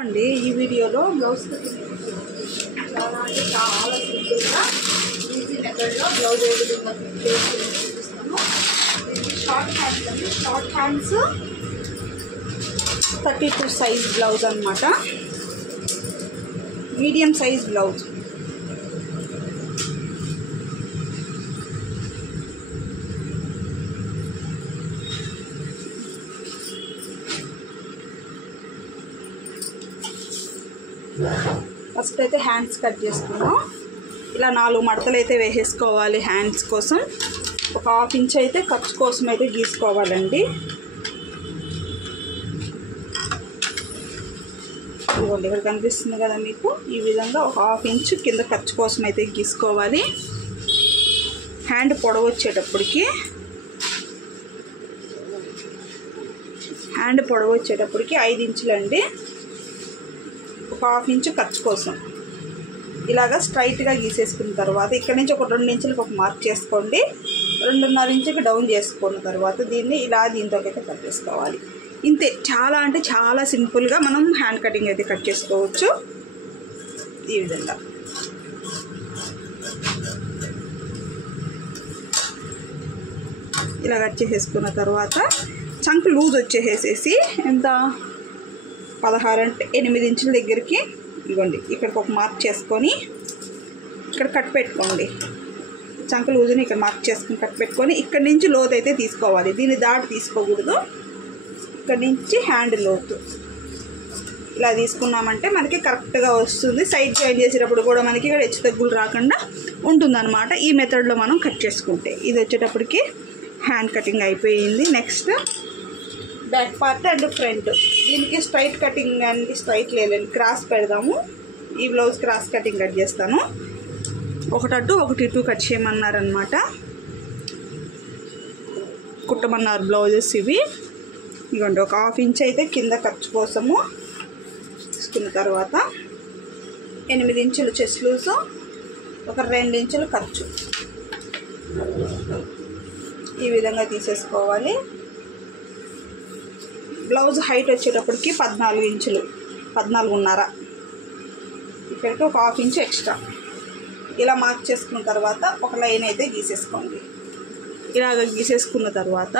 అండి ఈ వీడియోలో బ్లౌజ్ కటింగ్ చాలా అంటే చాలా సింపుల్గా ఈజీ మెథడ్లో బ్లౌజ్ ఏ విధంగా చూపిస్తాను. షార్ట్ హ్యాండ్స్ అండి, షార్ట్ హ్యాండ్స్ 32 సైజ్ బ్లౌజ్ అన్నమాట. Medium size blouse. ఫస్ట్ అయితే హ్యాండ్స్ కట్ చేసుకున్నాం. ఇలా 4 మడతలు అయితే వేసేసుకోవాలి. హ్యాండ్స్ కోసం ఒక ½ ఇంచ్ అయితే ఖర్చు కోసం అయితే గీసుకోవాలండి. ఇదిగోండి ఇక్కడ కనిపిస్తుంది కదా మీకు, ఈ విధంగా ఒక ½ ఇంచ్ కింద ఖర్చు కోసం అయితే గీసుకోవాలి. హ్యాండ్ పొడవు వచ్చేటప్పటికి 5 ఇంచులండి. ఒక ½ ఇంచు ఖర్చు కోసం ఇలాగా స్ట్రైట్గా గీసేసుకున్న తర్వాత ఇక్కడ నుంచి ఒక 2 ఇంచులకు ఒక మార్క్ చేసుకోండి. 2.5 ఇంచుకి డౌన్ చేసుకున్న తర్వాత దీన్ని ఇలా దీంతో అయితే కట్ చేసుకోవాలి. ఇంతే, చాలా అంటే చాలా సింపుల్గా మనం హ్యాండ్ కటింగ్ అయితే కట్ చేసుకోవచ్చు. ఈ విధంగా ఇలా కట్ చేసేసుకున్న తర్వాత చంక్ లూజ్ వచ్చేసేసి ఎంత 16 అంటే 8 ఇంచుల దగ్గరికి ఇవ్వండి. ఇక్కడికి ఒక మార్క్ చేసుకొని ఇక్కడ కట్ పెట్టుకోండి. చంక లూజుని ఇక్కడ మార్క్ చేసుకొని కట్ పెట్టుకొని ఇక్కడి నుంచి లోతు అయితే తీసుకోవాలి. దీన్ని దాటి తీసుకోకూడదు. ఇక్కడి నుంచి హ్యాండ్ లోతు ఇలా తీసుకున్నామంటే మనకి కరెక్ట్గా వస్తుంది. సైడ్ జాయిన్ చేసేటప్పుడు కూడా మనకి ఇక్కడ హెచ్చు తగ్గులు రాకుండా ఉంటుందన్నమాట. ఈ మెథడ్లో మనం కట్ చేసుకుంటే ఇది వచ్చేటప్పటికి హ్యాండ్ కటింగ్ అయిపోయింది. Next back part and front. దీనికి స్ట్రైట్ కటింగ్ అండి, స్ట్రైట్ లేదండి, క్రాస్ పెడదాము. ఈ బ్లౌజ్ క్రాస్ కటింగ్ కట్ చేస్తాను. ఒకటి అటు ఒకటి ఇటు కట్ చేయమన్నారనమాట, కుట్టమన్నారు బ్లౌజెస్ ఇవి. ఇదిగోండి ఒక ½ ఇంచ్ అయితే కింద ఖర్చు కోసము తీసుకున్న తర్వాత 8 ఇంచులు చెస్ట్ లూజ్, ఒక 2 ఇంచులు ఖర్చు ఈ విధంగా తీసేసుకోవాలి. బ్లౌజ్ హైట్ వచ్చేటప్పటికి 14 ఇంచులు, 14.5. ఇక్కడికి ఒక ½ ఇంచు ఎక్స్ట్రా ఇలా మార్క్ చేసుకున్న తర్వాత ఒక లైన్ అయితే గీసేసుకోండి. ఇలాగ గీసేసుకున్న తర్వాత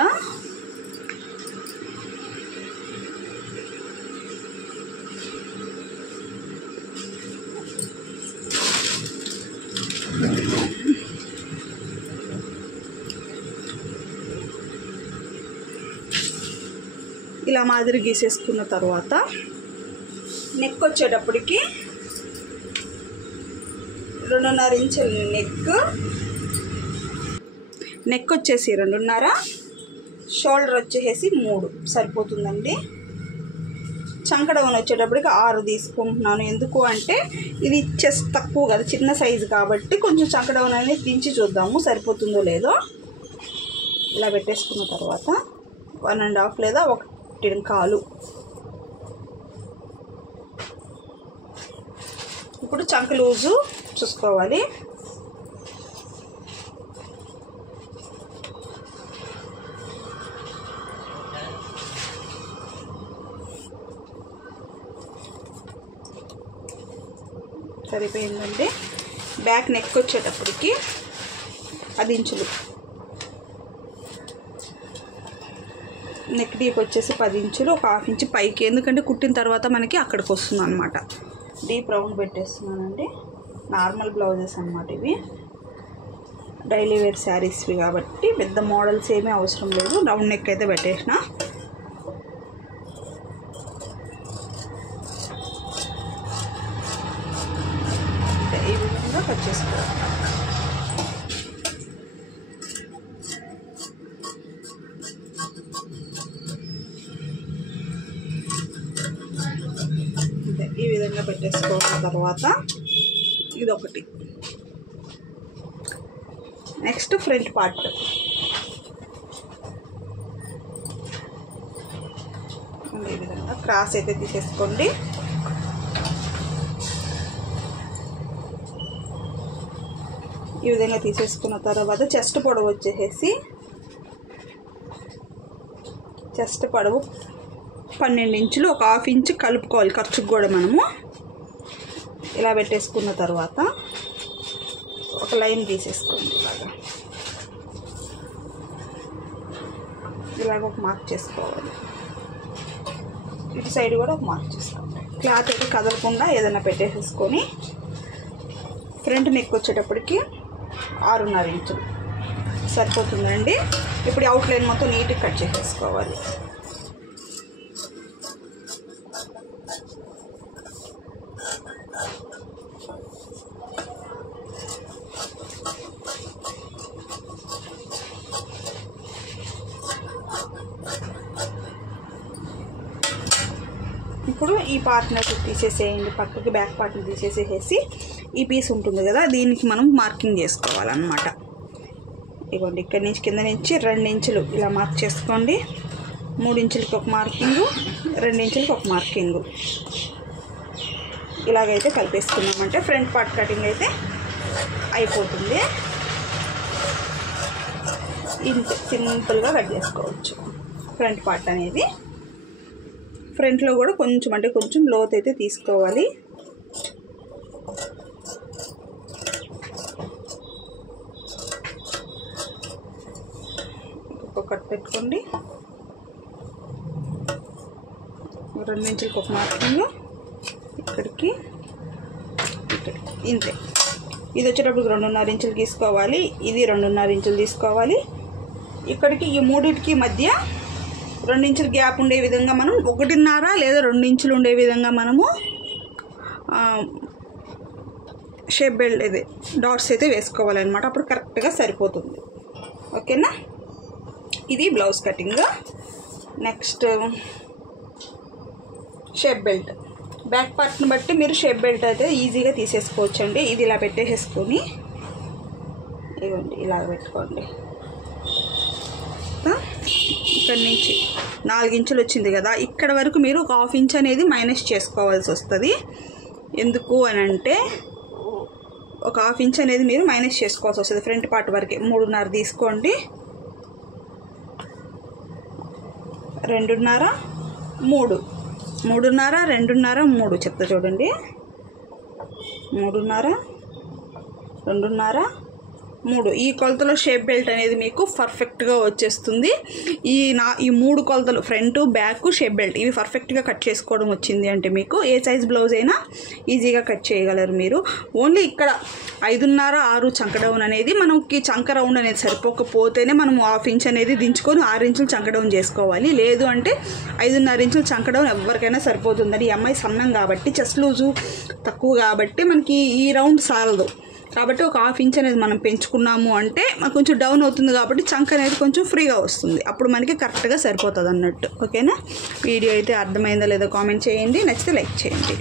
ఇలా మాదిరి గీసేసుకున్న తర్వాత నెక్ వచ్చేటప్పటికి 2.5 ఇంచులు నెక్ వచ్చేసి 2.5, షోల్డర్ వచ్చేసి 3 సరిపోతుందండి. చంకడవన్ వచ్చేటప్పటికి 6 తీసుకుంటున్నాను. ఎందుకు అంటే ఇది చెస్ట్ తక్కువ కదా, చిన్న సైజు కాబట్టి కొంచెం చంకడవన్ అనేది దించి చూద్దాము సరిపోతుందో లేదో. ఇలా పెట్టేసుకున్న తర్వాత 1.5 లేదా 1.25. ఇప్పుడు చంక లూజు చూసుకోవాలి. సరిపోయిందండి. బ్యాక్ నెక్ వచ్చేటప్పటికి 10 ఇంచులు, నెక్ డీప్ వచ్చేసి 10 ఇంచులు, ఒక ½ ఇంచు పైకి. ఎందుకంటే కుట్టిన తర్వాత మనకి అక్కడికి వస్తుంది అనమాట. డీప్ రౌండ్ పెట్టేస్తున్నానండి. నార్మల్ బ్లౌజెస్ అన్నమాట ఇవి, డైలీ వేర్ శారీస్వి కాబట్టి పెద్ద మోడల్స్ ఏమీ అవసరం లేదు. రౌండ్ నెక్ అయితే పెట్టేసిన. ఈ విధంగా కట్ చేసుకోవాలి. ఈ విధంగా పెట్టేసుకోవాల తర్వాత ఇదొకటి. Next front part. ఈ విధంగా క్రాస్ అయితే తీసేసుకోండి. ఈ విధంగా తీసేసుకున్న తర్వాత చెస్ట్ పొడవు వచ్చేసి చెస్ట్ పొడవు 12 ఇంచులు, ఒక హాఫ్ ఇంచ్ కలుపుకోవాలి ఖర్చుకు కూడా. మనము ఇలా పెట్టేసుకున్న తర్వాత ఒక లైన్ తీసేసుకోండి. ఇలాగ ఒక మార్క్ చేసుకోవాలి. ఇటు సైడ్ కూడా ఒక మార్క్ చేసుకోండి. క్లాత్ అయితే కదలకుండా ఏదైనా పెట్టేసేసుకొని ఫ్రంట్ నెక్ వచ్చేటప్పటికి 6.5 ఇంచులు సరిపోతుందండి. ఇప్పుడు అవుట్లైన్ మొత్తం నీట్గా కట్ చేసేసుకోవాలి. ఇప్పుడు ఈ పార్ట్ని తీసేసేయండి, పక్కకి బ్యాక్ పార్ట్ని తీసేసేసి ఈ పీస్ ఉంటుంది కదా దీనికి మనం మార్కింగ్ చేసుకోవాలన్నమాట. ఇదిగోండి ఇక్కడి నుంచి కింద నుంచి 2 ఇంచులు ఇలా మార్క్ చేసుకోండి. 3 ఇంచులకి ఒక మార్కింగు, 2 ఇంచులకి ఒక మార్కింగు. ఇలాగైతే కలిపేసుకున్నామంటే ఫ్రంట్ పార్ట్ కటింగ్ అయితే అయిపోతుంది. ఇంత సింపుల్గా కట్ చేసుకోవచ్చు ఫ్రంట్ పార్ట్ అనేది. ఫ్రంట్లో కూడా కొంచెం అంటే కొంచెం లోతు అయితే తీసుకోవాలి. ఒక కట్ పెట్టుకోండి. 2 ఇంచులకి ఒక మార్కింగ్, ఇక్కడికి ఇంతే. ఇది వచ్చేటప్పుడు 2.5 ఇంచులు తీసుకోవాలి, ఇది 2.5 ఇంచులు తీసుకోవాలి. ఇక్కడికి ఈ మూడింటికి మధ్య 2 ఇంచుల గ్యాప్ ఉండే విధంగా మనం 1.5 లేదా 2 ఇంచులు ఉండే విధంగా మనము షేప్ బెల్ట్ ఇది డాట్స్ అయితే వేసుకోవాలన్నమాట. అప్పుడు కరెక్ట్గా సరిపోతుంది. ఓకేనా, ఇది blouse cutting. Next shape belt. Back పార్ట్ని బట్టి మీరు షేప్ బెల్ట్ అయితే ఈజీగా తీసేసుకోవచ్చు అండి. ఇది ఇలా పెట్టేసేసుకొని ఇవ్వండి, ఇలా పెట్టుకోండి. ఇక్కడ నుంచి 4 ఇంచులు వచ్చింది కదా, ఇక్కడ వరకు మీరు ఒక హాఫ్ ఇంచ్ అనేది మైనస్ చేసుకోవాల్సి వస్తుంది. ఎందుకు అని అంటే ఒక హాఫ్ ఇంచ్ అనేది మీరు మైనస్ చేసుకోవాల్సి వస్తుంది ఫ్రంట్ పార్ట్ వరకే. 3.5 తీసుకోండి, 2.5, 3, 3.5, 2.5, 3 చెప్తా చూడండి. 3.5, 2.5, 3 ఈ కొలతలో షేప్ బెల్ట్ అనేది మీకు పర్ఫెక్ట్గా వచ్చేస్తుంది. ఈ 3 కొలతలు ఫ్రంట్ బ్యాక్ షేప్ బెల్ట్ ఇవి పర్ఫెక్ట్గా కట్ చేసుకోవడం వచ్చింది అంటే మీకు ఏ సైజ్ బ్లౌజ్ అయినా ఈజీగా కట్ చేయగలరు మీరు. ఓన్లీ ఇక్కడ 5.5, 6 చంక డౌన్ అనేది మనకి చంక రౌండ్ అనేది సరిపోకపోతేనే మనం హాఫ్ ఇంచ్ అనేది దించుకొని 6 ఇంచులు చంక డౌన్ చేసుకోవాలి. లేదు అంటే 5.5 ఇంచులు చంక డౌన్ ఎవరికైనా సరిపోతుందని. ఈ అమ్మాయి సన్నం కాబట్టి చెస్ట్ లూజు తక్కువ కాబట్టి మనకి ఈ రౌండ్ సాలదు. కాబట్టి ఒక హాఫ్ ఇంచ్ అనేది మనం పెంచుకున్నాము అంటే మనకు కొంచెం డౌన్ అవుతుంది కాబట్టి చంక్ అనేది కొంచెం ఫ్రీగా వస్తుంది. అప్పుడు మనకి కరెక్ట్గా సరిపోతుంది అన్నట్టు. ఓకేనా, వీడియో అయితే అర్థమైందో లేదో కామెంట్ చేయండి, నచ్చితే లైక్ చేయండి.